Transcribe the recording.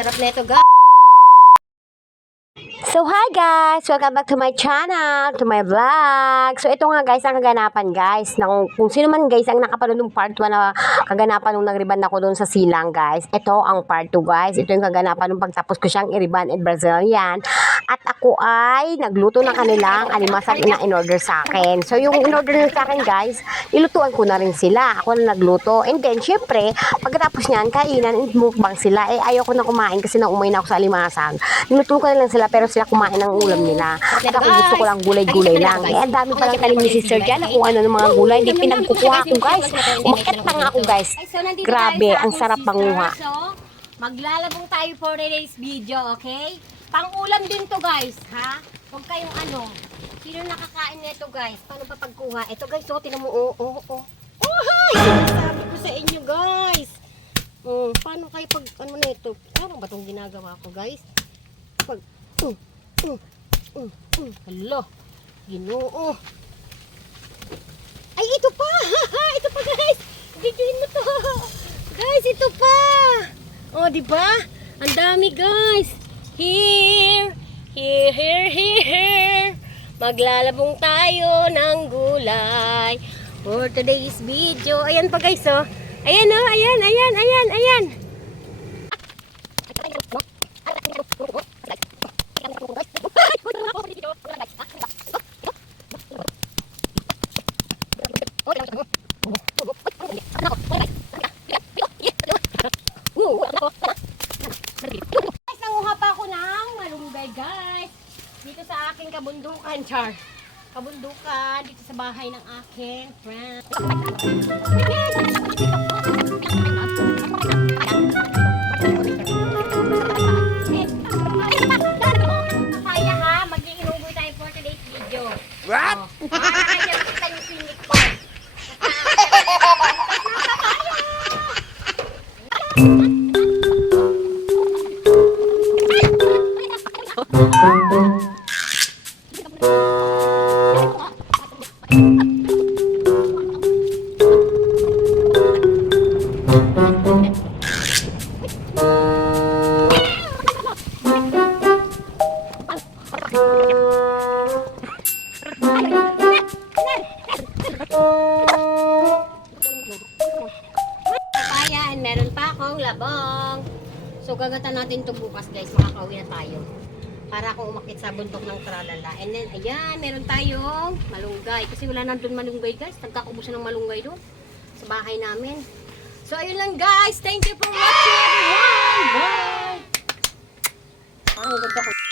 Sarap na ito, guys. So hi guys! Welcome back to my channel, to my vlog. So ito nga guys, ang kaganapan guys. Kung sino man guys ang nakapanood ng part 1 na kaganapan nung nag-riban ako doon sa silang guys. Ito ang part 2 guys. Ito yung kaganapan nung pagtapos ko siyang i-riban in Brazilian. At ako ay nagluto ng kanilang alimasag na in-order sa akin. So yung in-order nila sa akin guys, nilutuan ko na rin sila. Ako na nagluto. And then syempre, pagkatapos niyan, kainan and mukbang sila. Eh ayaw ko na kumain kasi naumay na ako sa alimasag. Niluto ko na lang sila pero sila kumain ng ulam nila. At ako gusto ko lang gulay-gulay lang. Eh, ang dami palang talim ni Sister Jan na kung ano ng mga gulay. Hindi pinagkukuha ko guys. Umakit na nga ako guys. Grabe, ang sarap manguha. So, maglalabong tayo for today's video, okay? Pang-ulam din to guys, ha? Huwag kayong ano. Sino nakakain nito guys? Paano pa pagkuha? Ito guys, oh, tinan mo, oh. Ay! Sabi ko sa inyo guys. Paano kayo pag, ano nito? Parang ba itong ginagawa ko guys? Pag, Hello. Ginoo. Ay, ito pa. Ito pa, guys. Videoin mo to. Guys, ito pa. Oh, di ba? Ang dami, guys. Here. Maglalabong tayo ng gulay for today's video. Ayan pa, guys, oh. Ayan, oh. Ayan. Guys, nanguha pa ako ng malunggay guys. Dito sa aking kabundukan, char. Kabundukan dito sa bahay ng aking friend. Kaya ha, mag-iinugoy tayo for today's video. What? Kaya kita yung sinik ko. Ayan, meron pa akong labong. So, gagatan natin ito bukas guys. Makakauwi na tayo. Para akong umakit sa bundok ng tralala. And then, ayan, meron tayong malunggay. Kasi wala na doon malunggay guys. Nagkakaubusan ng malunggay doon. Sa bahay namin. So, ayun lang guys. Thank you for watching everyone. Bye! Parang ganito ko.